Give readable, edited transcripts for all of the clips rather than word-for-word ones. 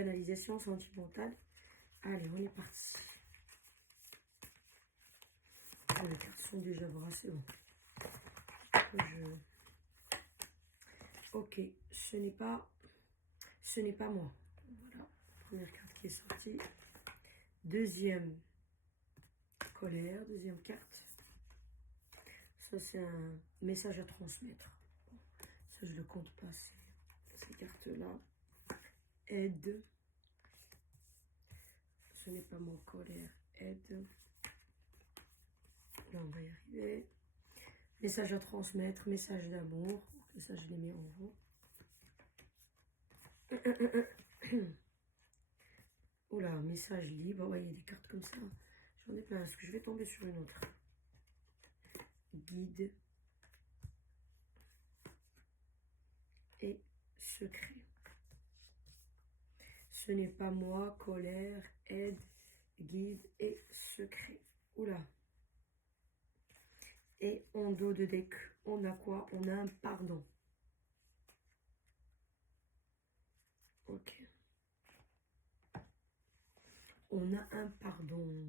canalisation sentimentale. Allez, on est parti. Oh, les cartes sont déjà brassées. Bon. Ok, ce n'est pas moi. Voilà, première carte qui est sortie. Deuxième, colère, deuxième carte. Ça, c'est un message à transmettre. Bon, ça, je ne le compte pas, ces cartes-là. Aide. Ce n'est pas mon colère. Aide. Là, on va y arriver. Message à transmettre, message d'amour. Ça, je l'ai mis en haut. Oula, message libre. Ouais, il y a des cartes comme ça. J'en ai plein. Est-ce que je vais tomber sur une autre? Guide. Et secret. Ce n'est pas moi, colère, aide, guide et secret. Oula. Et en dos de deck, on a quoi? On a un pardon. Ok. On a un pardon.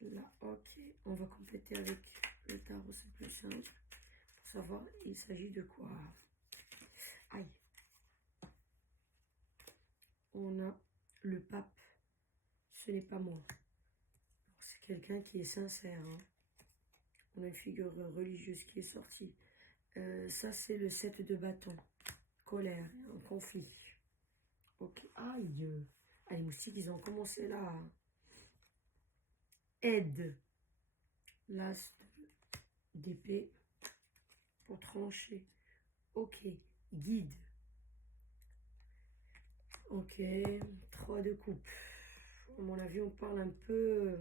Là, ok. On va compléter avec le tarot, c'est plus simple. Pour savoir, il s'agit de quoi? Aïe. On a le pape. Ce n'est pas moi. C'est quelqu'un qui est sincère. Hein. On a une figure religieuse qui est sortie. Ça, c'est le 7 de bâton. Colère, un conflit. Ok. Aïe. Ah, les moustiques, ils ont commencé là. Aide. L'as d'épée pour trancher. Ok. Guide. Ok. 3 de coupe. À mon avis, on parle un peu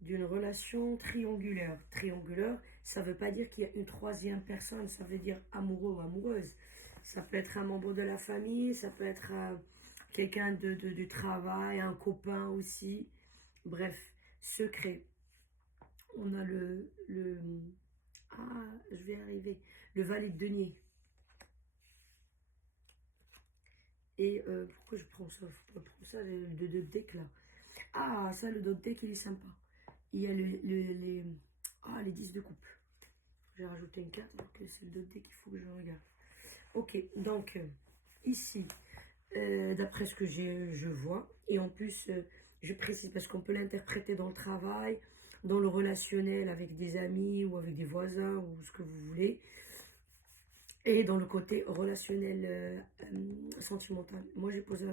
d'une relation triangulaire. Triangulaire, ça ne veut pas dire qu'il y a une troisième personne, ça veut dire amoureux ou amoureuse. Ça peut être un membre de la famille, ça peut être quelqu'un du travail, un copain aussi. Bref, secret. On a ah, je vais arriver. Le valet de denier. Et pourquoi je prends ça? Faut pas prendre ça, le deck là. Ah, ça, le deck, il est sympa. Il y a les 10 de coupe. J'ai rajouté une carte, donc c'est le deck qu'il faut que je regarde. Ok, donc ici, d'après ce que je vois, et en plus, je précise parce qu'on peut l'interpréter dans le travail, dans le relationnel avec des amis ou avec des voisins ou ce que vous voulez, et dans le côté relationnel sentimental. Moi, j'ai posé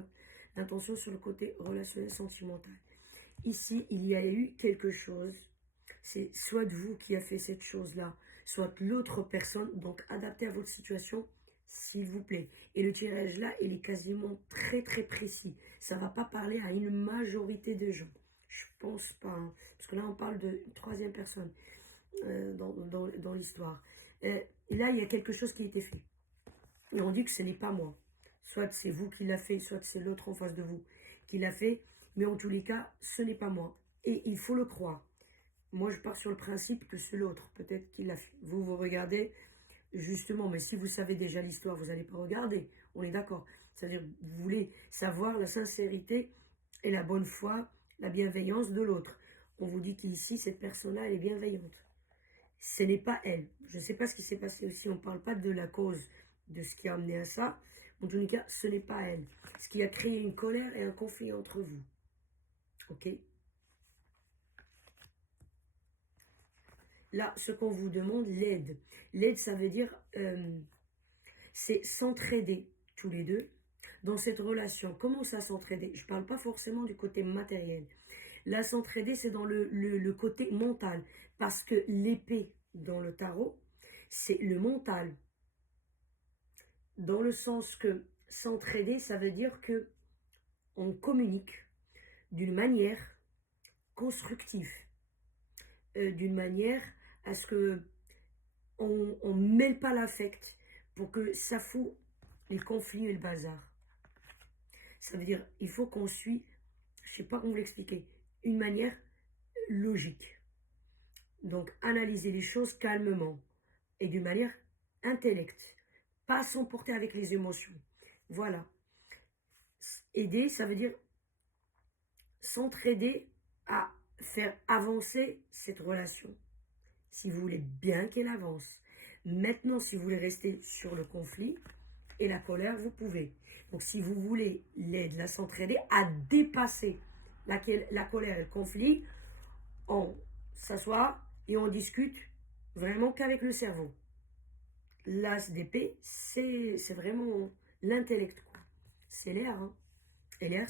l'intention sur le côté relationnel sentimental. Ici, il y a eu quelque chose, c'est soit vous qui a fait cette chose-là, soit l'autre personne, donc adapté à votre situation, s'il vous plaît. Et le tirage là, il est quasiment très très précis. Ça ne va pas parler à une majorité de gens. Je pense pas, hein, parce que là on parle de troisième personne dans l'histoire. Et là, il y a quelque chose qui a été fait. Et on dit que ce n'est pas moi. Soit c'est vous qui l'a fait, soit c'est l'autre en face de vous qui l'a fait. Mais en tous les cas, ce n'est pas moi. Et il faut le croire. Moi, je pars sur le principe que c'est l'autre. Peut-être qu'il l'a fait. Vous regardez, justement. Mais si vous savez déjà l'histoire, vous n'allez pas regarder. On est d'accord. C'est-à-dire, vous voulez savoir la sincérité et la bonne foi, la bienveillance de l'autre. On vous dit qu'ici, cette personne-là, elle est bienveillante. Ce n'est pas elle. Je ne sais pas ce qui s'est passé aussi. On ne parle pas de la cause de ce qui a amené à ça. En tout cas, ce n'est pas elle. Ce qui a créé une colère et un conflit entre vous. Ok? Là, ce qu'on vous demande, l'aide. L'aide, ça veut dire, c'est s'entraider tous les deux dans cette relation. Comment ça s'entraider? Je ne parle pas forcément du côté matériel. Là, s'entraider, c'est dans le côté mental. Parce que l'épée dans le tarot, c'est le mental. Dans le sens que s'entraider, ça veut dire que on communique d'une manière constructive, d'une manière à ce que on mêle pas l'affect pour que ça fout les conflits et le bazar. Ça veut dire il faut qu'on suit, je sais pas comment vous l'expliquer, une manière logique. Donc analyser les choses calmement et d'une manière intellecte, pas s'emporter avec les émotions. Voilà. aider, ça veut dire s'entraider à faire avancer cette relation. Si vous voulez bien qu'elle avance. Maintenant, si vous voulez rester sur le conflit et la colère, vous pouvez. Donc, si vous voulez l'aide, la s'entraider à dépasser la colère et le conflit, on s'assoit et on discute vraiment qu'avec le cerveau. L'as d'épée, c'est vraiment l'intellect, quoi. C'est l'air, hein. Et l'air,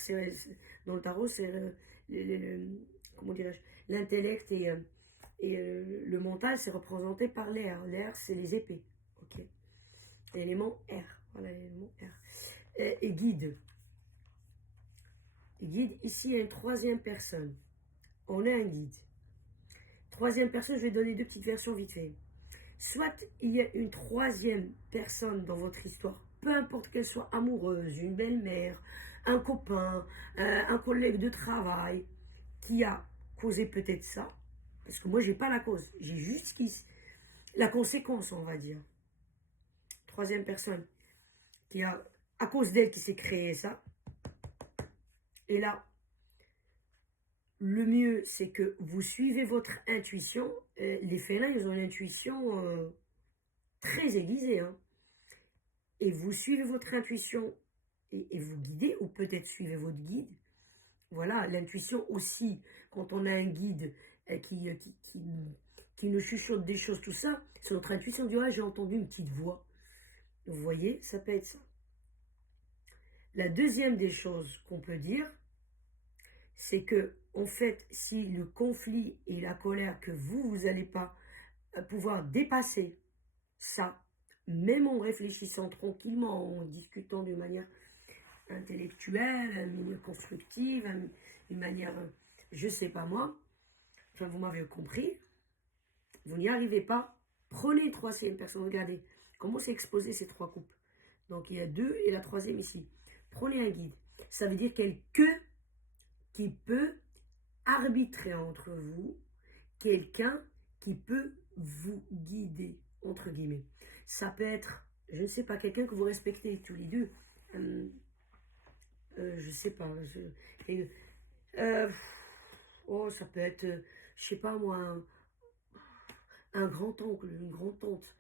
dans le tarot, c'est comment dirais-je, l'intellect et le mental, c'est représenté par l'air. L'air, c'est les épées. Ok. L'élément R. Voilà l'élément R. Et guide. Et guide, ici, il y a une troisième personne. On a un guide. Troisième personne, je vais donner deux petites versions vite fait. Soit il y a une troisième personne dans votre histoire, peu importe qu'elle soit amoureuse, une belle-mère, un copain, un collègue de travail, qui a causé peut-être ça. Parce que moi, j'ai pas la cause, j'ai juste la conséquence, on va dire. Troisième personne qui a, à cause d'elle, qui s'est créé ça. Et là, le mieux, c'est que vous suivez votre intuition. Les félins, ils ont une intuition très aiguisée, hein. Et vous suivez votre intuition et vous guidez, ou peut-être suivez votre guide. Voilà, l'intuition aussi, quand on a un guide qui nous chuchote des choses, tout ça, c'est notre intuition, dit, ah, j'ai entendu une petite voix. Vous voyez, ça peut être ça. La deuxième des choses qu'on peut dire, c'est que, en fait, si le conflit et la colère que vous n'allez pas pouvoir dépasser ça, même en réfléchissant tranquillement, en discutant d'une manière intellectuelle, une manière constructive, une manière, je sais pas moi, enfin vous m'avez compris, vous n'y arrivez pas, prenez troisième personne, regardez comment c'est exposé ces trois coupes. Donc il y a deux et la troisième ici. Prenez un guide. Ça veut dire quelqu'un qui peut arbitrer entre vous, quelqu'un qui peut vous guider, entre guillemets. Ça peut être, je ne sais pas, quelqu'un que vous respectez tous les deux. Je sais pas. Oh, ça peut être, je sais pas moi, un grand-oncle, une grand-tante,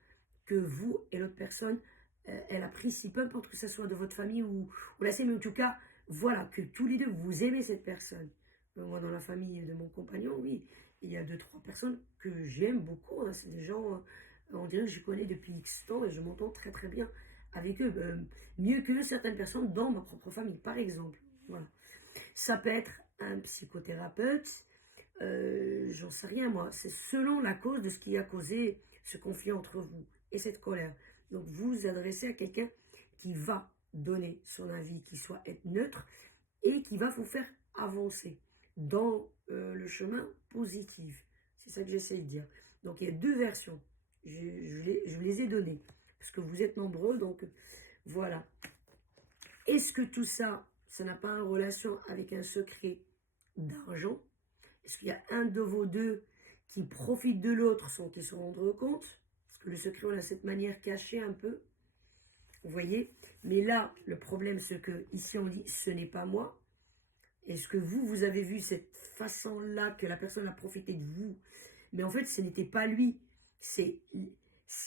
que vous et l'autre personne, elle apprécie, peu importe que ce soit de votre famille ou la sienne, mais en tout cas, voilà, que tous les deux, vous aimez cette personne. Moi, dans la famille de mon compagnon, oui, il y a deux, trois personnes que j'aime beaucoup, hein. C'est des gens, on dirait que je connais depuis X temps et je m'entends très très bien avec eux. Mieux que certaines personnes dans ma propre famille, par exemple. Voilà. Ça peut être un psychothérapeute, j'en sais rien moi, c'est selon la cause de ce qui a causé ce conflit entre vous et cette colère. Donc vous vous adressez à quelqu'un qui va donner son avis, qui soit être neutre et qui va vous faire avancer dans le chemin positif. C'est ça que j'essaie de dire. Donc il y a deux versions, je les ai données, parce que vous êtes nombreux, donc voilà. Est-ce que tout ça, ça n'a pas une relation avec un secret d'argent? Est-ce qu'il y a un de vos deux qui profite de l'autre sans qu'il se rende compte? Parce que le secret, on a cette manière cachée un peu. Vous voyez? Mais là, le problème, c'est que ici, on dit, ce n'est pas moi. Est-ce que vous avez vu cette façon-là que la personne a profité de vous? Mais en fait, ce n'était pas lui. C'est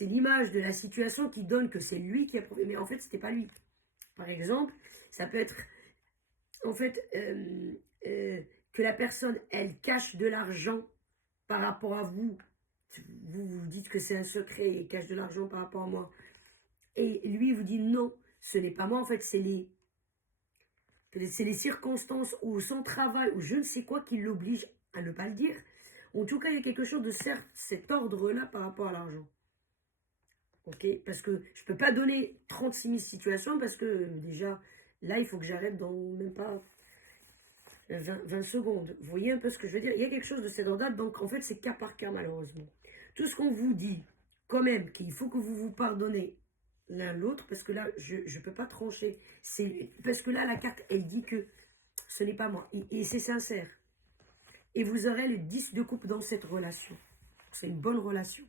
l'image de la situation qui donne que c'est lui qui a profité. Mais en fait, ce n'était pas lui. Par exemple, ça peut être, en fait, que la personne, elle cache de l'argent par rapport à vous. Vous dites que c'est un secret et cache de l'argent par rapport à moi. Et lui vous dit non, ce n'est pas moi, en fait, c'est les circonstances ou son travail ou je ne sais quoi qui l'oblige à ne pas le dire. En tout cas, il y a quelque chose de cet ordre-là par rapport à l'argent. Ok? Parce que je ne peux pas donner 36 000 situations parce que déjà, là, il faut que j'arrête dans même pas 20 secondes. Vous voyez un peu ce que je veux dire? Il y a quelque chose de cet ordre, donc en fait, c'est cas par cas, malheureusement. Tout ce qu'on vous dit, quand même, qu'il faut que vous vous pardonnez l'un l'autre, parce que là, je ne peux pas trancher. Parce que là, la carte, elle dit que ce n'est pas moi. Et c'est sincère. Et vous aurez le 10 de coupe dans cette relation. C'est une bonne relation.